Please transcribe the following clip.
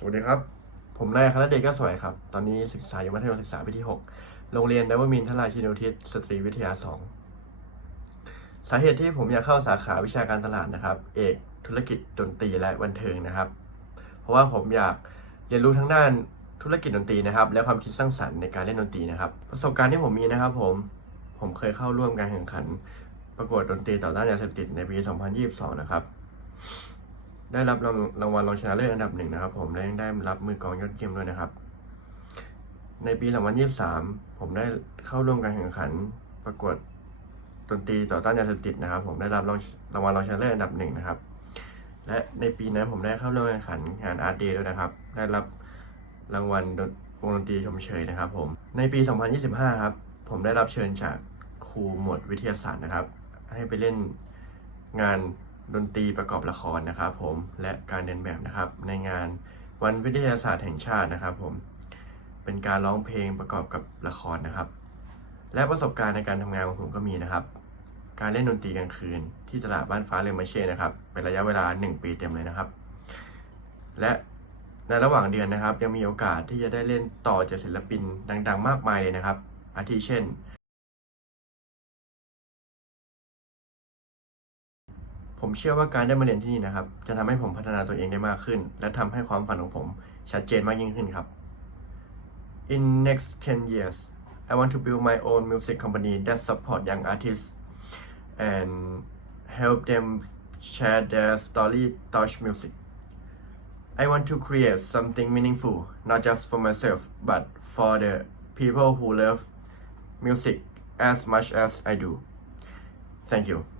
สวัสดีครับ ผมนายคณะเดชก็สวยครับ ตอนนี้ศึกษาอยู่มัธยมศึกษาปีที่ 6 โรงเรียนนวมินทราชินุทิศสตรีวิทยา 2 สาเหตุที่ผมอยากเข้าสาขาวิชาการตลาดนะครับ เอกธุรกิจดนตรีและบันเทิงนะครับ เพราะว่าผมอยากเรียนรู้ทั้งด้านธุรกิจดนตรีนะครับ และความคิดสร้างสรรค์ในการเล่นดนตรีนะครับ ประสบการณ์ที่ผมมีนะครับ ผมผมเคยเข้าร่วมการแข่งขัน ประกวดดนตรีต่อต้านยาเสพติดในปี 2022 นะครับ ได้รับรางวัลรองชนะเลิศอันดับหนึ่งนะครับ ผมและยังได้รับมือกองยอดเยี่ยมด้วยนะครับ ในปี 2023 ผมได้เข้าร่วมการแข่งขันประกวดดนตรีต่อต้านยาเสพติดนะครับ ผมได้รับรางวัลรองชนะเลิศอันดับหนึ่งนะครับ และในปีนั้นผมได้เข้าร่วมแข่งขันงานอาร์ตเดย์ด้วยนะครับ ได้รับรางวัลวงดนตรีชมเชยนะครับ ผม ในปี 2025 ครับ ผมได้รับเชิญจากครูหมวดวิทยาศาสตร์นะครับ ให้ไปเล่นงาน ดนตรีประกอบละครนะครับผมและการเดินแบบนะครับในงานวันวิทยาศาสตร์แห่งชาตินะครับผมเป็นการร้องเพลงประกอบกับละครนะครับ และประสบการณ์ในการทำงานของผมก็มีนะครับ การเล่นดนตรีกลางคืน ที่ตลาดบ้านฟ้าเรอมาเช่นะครับเป็นระยะเวลา 1 ปีเต็มเลยนะครับ และในระหว่างเดือนนะครับ ยังมีโอกาสที่จะได้เล่นต่อจากศิลปินดัง ๆ มากมายเลยนะครับ อาทิเช่น ผมเชื่อว่าการได้มาเรียนที่นี่นะครับ จะทำให้ผมพัฒนาตัวเองได้มากขึ้น และทำให้ความฝันของผมชัดเจนมากยิ่งขึ้นครับ In next 10 years I want to build my own music company that support young artists and help them share their story touch music I want to create something meaningful not just for myself but for the people who love music as much as I do Thank you